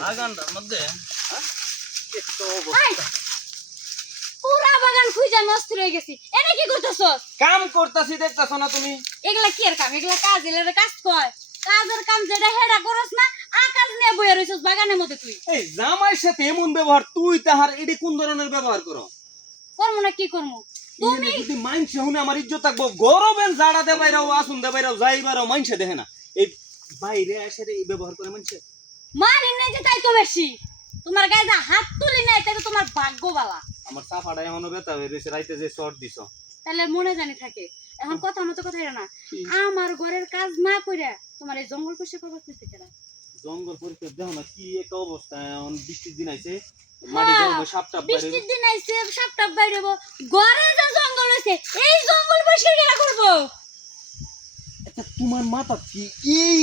বাগানটার মধ্যে? পুরা বাগান খুঁজা নষ্ট হয়ে গেছি। এনে কি করতেছস? কাম করতাছি দেখতাছ না তুমি? এগুলা কি এর কাম? এগুলা কাজ এগুলা কাজ কয়? কাজের কাম যেটা হেডা করস না আকাজ নিয়ে বইয়া রইছস বাগানের মধ্যে তুই। এই জামাইয়ের সাথে এমন ব্যবহার তুই তাহার এটি কোন ধরনের ব্যবহার করো? করমু না কি করমু? তুমি যদি হুনে আমার ইজ্জত থাকব গরবেন জাড়া দে বাইরাও আসুন দে বাইরাও যাই বাইরাও মাইনসে দেখে না। এই বাইরে এসে এই ব্যবহার করে মাইনসে মারি নাই যে তাই তো বেশি। তোমার গায়ে যা হাত তুলি নাই তাই তো তোমার ভাগ্য বালা। আমার সাফাটা এখনও ব্যথা হয়ে রয়েছে রাইতে যে শর্ট দিছ। তাহলে মনে জানি থাকে। এখন কথা মতো কথা না। আমার ঘরের কাজ না কইরা তোমার এই জঙ্গল পরিষ্কার করবার কেন? জঙ্গল পরিষ্কার? দেখো না কি একটা অবস্থা। এখন বৃষ্টির দিন আইছে মাটি হ্যাঁ, সাপ টাপ বাইরে বৃষ্টির দিন আইছে সাপটা বাইরে ঘরে যা জঙ্গল হইছে এই জঙ্গল পরিষ্কার কেন করব আচ্ছা, তোমার মাথা এই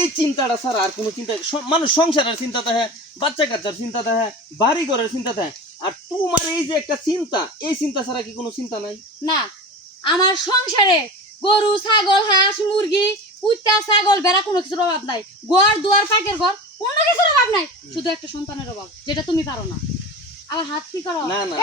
এই চিন্তাটা ছাড়া আর কোনো চিন্তা মানুষ সংসারের চিন্তা থাকে বাচ্চা কাচ্চার চিন্তা থাকে বাড়ি ঘরের চিন্তা থাকে আর তোমার এই যে একটা চিন্তা এই চিন্তা ছাড়া কি কোনো চিন্তা নাই? না আমার সংসারে গরু ছাগল হাঁস মুরগি কুত্তা ছাগল বেড়া কোনো কিছুর অভাব নাই। ঘর দুয়ার পাকের ঘর কোনো কিছুর অভাব নাই। শুধু একটা সন্তানের অভাব যেটা তুমি পারো না। আমার হাত কি করো? না, না।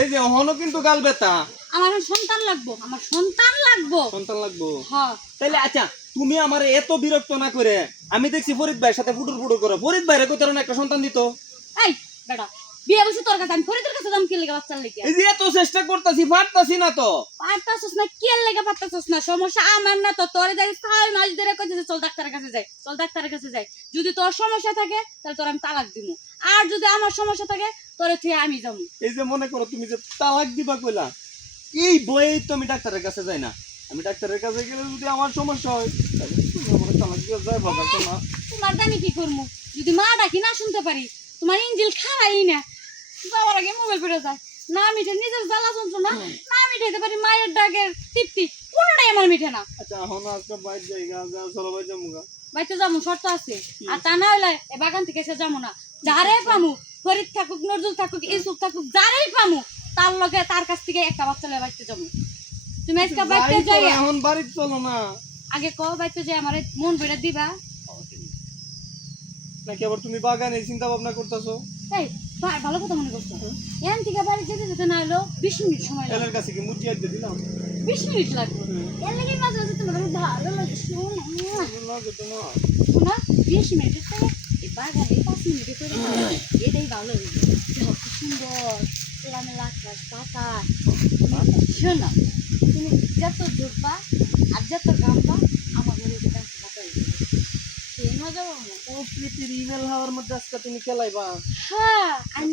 এই যে হনো কিন্তু গাল বেতা আমার সন্তান লাগবো আমার সন্তান লাগবো। সন্তান লাগবো? হ্যাঁ। তাইলে আচ্ছা তুমি আমার এত বিরক্ত না করে আমি দেখছি ফরিদ ভাইয়ের সাথে ফুটুর ফুটুর করো ফরিদ ভাইরে কই তার একটা সন্তান দিত? এই বেটা বিয়ে বলছি তোর কাছে আমি ফরিদের কাছে দাম কি লেগে বাচ্চার লেগে? এই যে এত চেষ্টা করতেছি পারতাছি না তো। পারতাছস না কি লেগে পারতাছস না? সমস্যা আমার না তো তোরে যাই ছয় মাস ধরে কইছে চল ডাক্তারের কাছে যাই চল ডাক্তারের কাছে যাই। যদি তোর সমস্যা থাকে তাহলে তোর আমি তালাক দিব আর যদি আমার সমস্যা থাকে তোরে থেকে আমি যাব এই যে মনে করো তুমি যে তালাক দিবা কইলা এই বয়ে তো আমি ডাক্তারের কাছে যাই না। আমি ডাক্তারের কাছে গেলে যদি আমার সমস্যা হয় তোমার জানি কি করব? যদি মা ডাকি না শুনতে পারি তোমার ইঞ্জিল খারাই না। যাওয়ার আগে মোবাইল পেটে যায়। না মিঠে নিজের জ্বালা যন্ত্রণা। না মিঠাইতে পারি মায়ের ডাকের তৃপ্তি। কোনোটাই আমার মিঠে না। আচ্ছা এখন আজকে বাইর জায়গা যা চলো বাই যামুগা বাইতে যাব শর্ত আছে। আর তা না হলে এ বাগান থেকে এসে যাব না। যারে পামু ফরিদ থাকুক নজরুল থাকুক ইসুফ থাকুক যারাই পামু তার লগে তার কাছ থেকে একটা বাচ্চা লয়ে বাইতে যাব। তুমি আজকে বাইতে যাই এখন বাড়ি চলো না। আগে ক বাইতে যাই আমার মন বইটা দিবা। নাকি আবার তুমি বাগানে চিন্তা ভাবনা করতেছো? এই ভালো কথা মনে করছ। এখান থেকে বাড়ি যেতে যেতে না হলো বিশ মিনিট সময় লাগবে। এলের কাছে কি মুরগি আইতে দিলাম? বিশ মিনিট লাগবে। এর লেগে মাঝে মাঝে তোমার ভালো লাগে শোনো। লাগে তোমার শোনো বিশ মিনিটের থেকে এই বাগানে পাঁচ মিনিটে করে। এটাই ভালো লাগে। দেখো কি সুন্দর। খোলামেলা আকাশ বাতাস শোনো তুমি যত ঢুকবা আর যত গামবা আমার ঘরে গাছ বাতাস সেই মজা। প্রকৃতির ইমেল হাওয়ার মধ্যে আজকে তুমি খেলাইবা হ্যাঁ